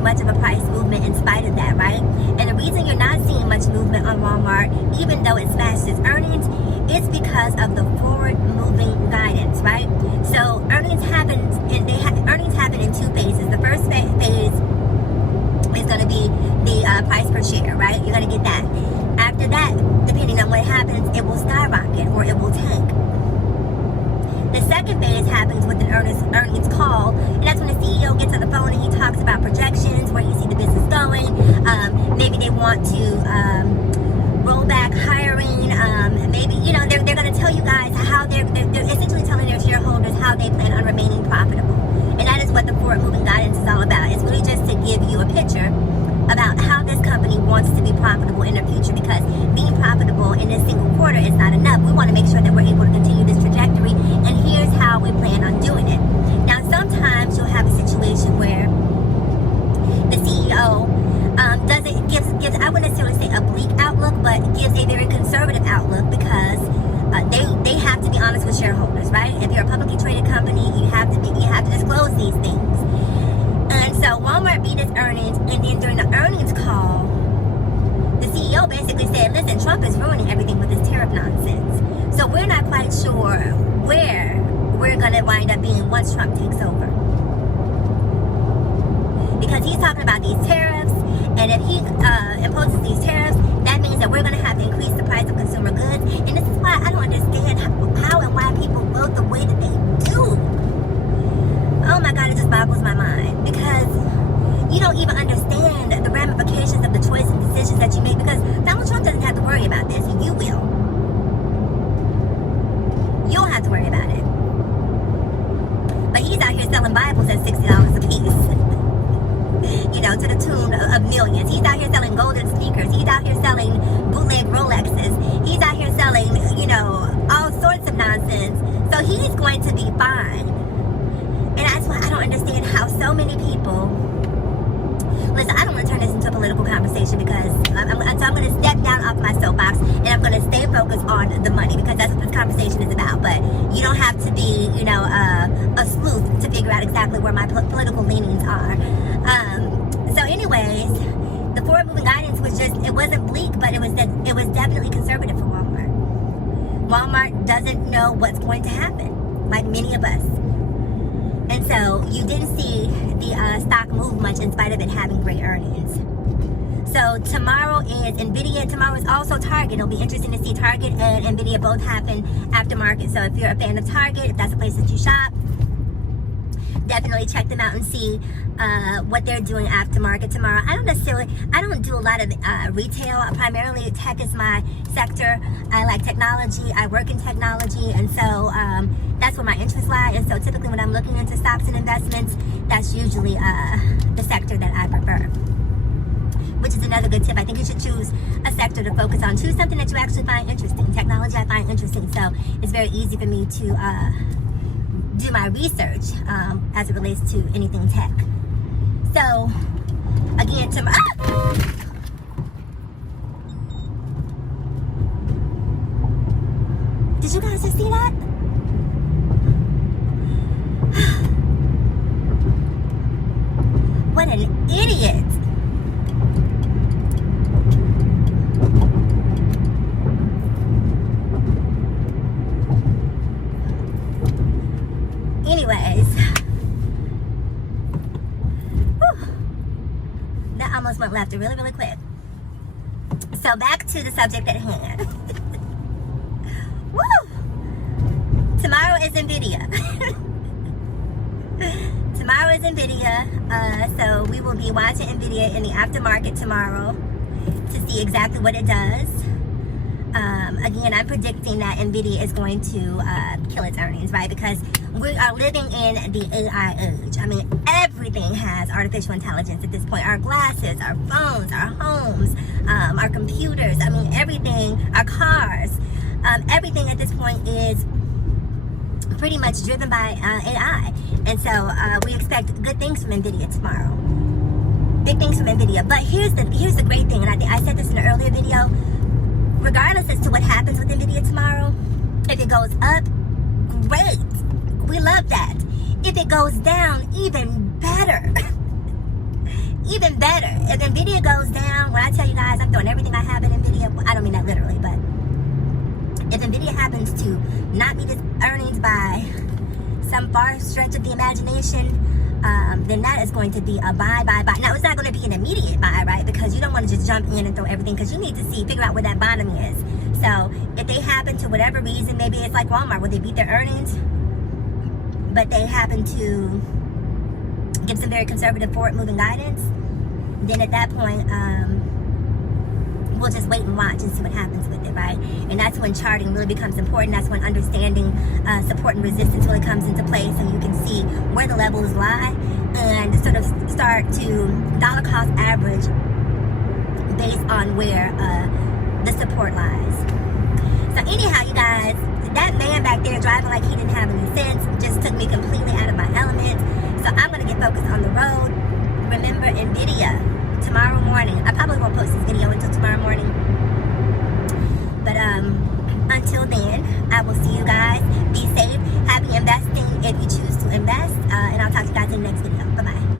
much of a price movement in spite of that, right? And the reason you're not seeing much movement on Walmart, even though it smashed its earnings, is because of the forward-moving guidance, right? So earnings happen in two phases. The first phase is going to be the price per share, right? You're going to get that. After that, depending on what happens, it will skyrocket or it will tank. The second phase happens with an earnings call, and that's when the CEO gets on the phone and he talks about projections, where you see the business going. Maybe they want to roll back hiring. Maybe, they're going to tell you guys how they're essentially telling their shareholders how they plan on remaining profitable. And that is what the forward-moving guidance is all about. It's really just to give you a picture about how this company wants to be profitable in the future, because being profitable in this single quarter is not enough. We want to make sure that we're able to continue this trajectory, and here's how we plan on doing it. Now, sometimes you'll have a situation where the CEO gives I wouldn't necessarily say a bleak outlook, but gives a very conservative outlook, because they have to be honest with shareholders, right? If you're a publicly traded company, you have to disclose these things. And so Walmart beat its earnings, and then during the earnings call, the CEO basically said, listen, Trump is ruining everything with his tariff nonsense. So we're not quite sure where we're going to wind up being once Trump takes over. Because he's talking about these tariffs, and if he imposes these tariffs, that means that we're going to have to increase the price of consumer goods. And this is why I don't understand how and why people vote the way that they do. Oh my God, it just boggles my mind, because you don't even understand the ramifications of the choices and decisions that you make, because Donald Trump doesn't have to worry about this. You will. You don't have to worry about it. But he's out here selling Bibles at $60 a piece. To the tune of millions. He's out here selling golden sneakers. He's out here selling bootleg Rolexes. He's out here selling, all sorts of nonsense. So he's going to be fine. And that's why I don't understand how so many people... Listen, I don't want to turn this into a political conversation, because I'm going to step down off my soapbox, and I'm going to stay focused on the money, because that's what this conversation is about. But you don't have to be, a sleuth to figure out exactly where my political leanings are. So anyways, the forward-moving guidance was it wasn't bleak, but it was definitely conservative for Walmart. Walmart doesn't know what's going to happen, like many of us. And so you didn't see the stock move much in spite of it having great earnings. So tomorrow is NVIDIA. Tomorrow is also Target. It'll be interesting to see Target and NVIDIA both happen after market. So if you're a fan of Target, if that's a place that you shop, definitely check them out and see what they're doing after market tomorrow. I don't do a lot of retail. Primarily tech is my sector. I like technology. I work in technology, and so that's where my interests lie. And so typically when I'm looking into stocks and investments, that's usually the sector that I prefer, which is another good tip. I think you should choose a sector to focus on. Choose something that you actually find interesting. Technology I find interesting, so it's very easy for me to do my research as it relates to anything tech. So again, did you guys just see that? What an idiot. Anyways, that almost went left really, really quick. So back to the subject at hand. Woo! Tomorrow is NVIDIA. Tomorrow is NVIDIA. So we will be watching NVIDIA in the aftermarket tomorrow to see exactly what it does. Again, I'm predicting that NVIDIA is going to kill its earnings, right? Because we are living in the AI age. I mean, everything has artificial intelligence at this point. Our glasses, our phones, our homes, our computers. I mean, everything, our cars. Everything at this point is pretty much driven by AI. And so we expect good things from NVIDIA tomorrow. Big things from NVIDIA. But here's the great thing, and I think I said this in an earlier video. Regardless as to what happens with NVIDIA tomorrow, if it goes up, great. We love that. If it goes down, even better. if NVIDIA goes down, when I tell you guys I'm throwing everything I have in NVIDIA, well, I don't mean that literally, but if NVIDIA happens to not meet its earnings by some far stretch of the imagination, then that is going to be a buy. Now, it's not going to be an immediate buy, right? Because you don't want to just jump in and throw everything, because you need to figure out where that bottom is. So if they happen to whatever reason, maybe it's like Walmart, where they beat their earnings, but they happen to give some very conservative forward-moving guidance, then at that point, we'll just wait and watch and see what happens with it, right? And that's when charting really becomes important. That's when understanding support and resistance really comes into play, so you can see where the levels lie and sort of start to dollar cost average based on where the support lies. So anyhow, you guys, that man back there driving like he didn't have any sense just took me completely out of my element. So I'm going to get focused on the road. Remember, NVIDIA, tomorrow morning, I probably